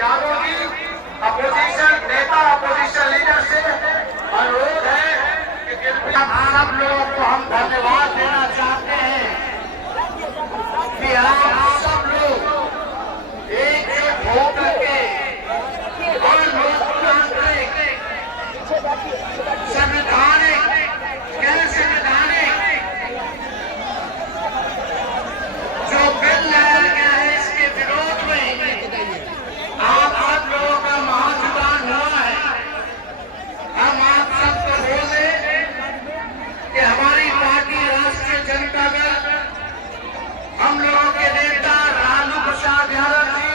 Yadav ji opposition नेता opposition leader से अनुरोध है कि कृपया सब लोगों को हम धन्यवाद देना चाहते हैं कि आप सब लोग एकजुट होकर के और लोकतांत्रिक संवैधानिक गैर संवैधानिक जो बिल लाया गया है इसके विरोध में आप सब लोगों का महाजुटान हुआ है। हम आप सबको बोले कि हमारी पार्टी राष्ट्रीय जनता दल हम लोगों के नेता लालू प्रसाद यादव जी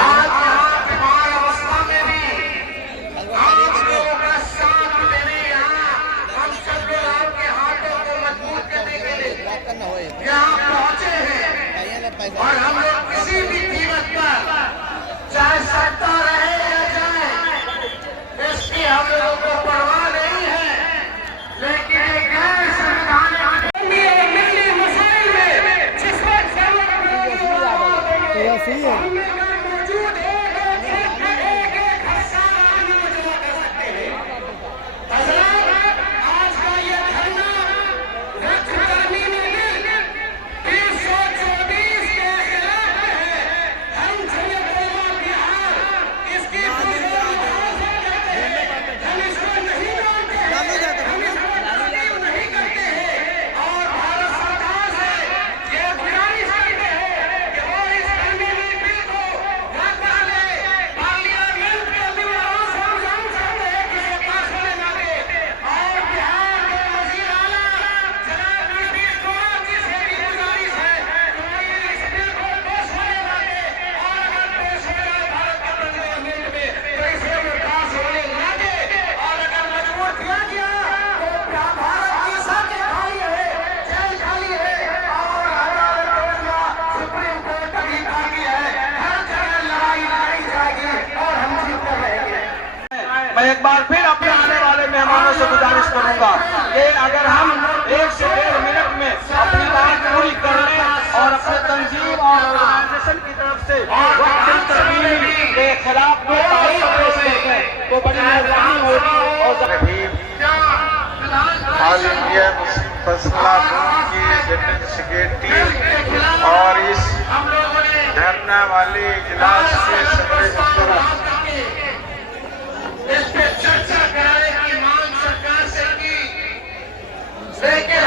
आज यहाँ बीमार अवस्था में भी आप लोगों का साथ देने यहाँ हम सब लोग आपके हाथों को मजबूत करने के लिए यहाँ पहुंचे हैं और हम लोग किसी भी कीमत पर चाहे सत्ता रहे या जाए इसकी हम लोगों को परवाह नहीं है, लेकिन एक गैर संवैधानिक मसाइल में जिस वक्त मौजूद एक हिस्सा कर सकते हैं। आज का ये धरना गर्मी में 324 के खिलाफ है। हम बिहार इसकी हम इसको नहीं मानते हैं, हम इसको तस्लीम नहीं करते हैं और भारत सरकार से ये गुजारिश करते हैं कि वो इस कानूनी बिल को वापस ले पार्लियामेंट के दीवारों से हम जान सकते हैं कि ये पास होने ना दे और बिहार के वजीर आला जनाब नीतीश कुमार जी से भी गुजारिश है कि वो इस बिल को पेश होने ना दे और अगर पेश हो जाए भारत के पार्लियामेंट में तो इसे वो पास होने ना दे और अगर मजबूर किया गया तो भारत की सड़कें खाली है, जेल खाली है और सुप्रीम कोर्ट अभी बाकी है। हर जगह लड़ाई लड़ी जाएगी और हम जीतते रहेंगे। मैं एक बार फिर अपने आने वाले मेहमानों से गुजारिश करूंगा कि अगर हम 1 से 1.5 मिनट में अपनी बात पूरी कर लें और अपने तंजीम और ऑर्गेनाइजेशन की तरफ से वक्त तस्वीर के खिलाफ पेश करते हैं तो बड़ी मेहरबानी होगी। और ऑल इंडिया मुस्लिम फैसला ग्रुप की जनरल सेक्रेटरी और इस धरना वाले इजलास के सदस्य इस पे चर्चा कराने की मांग सरकार से की, लेकिन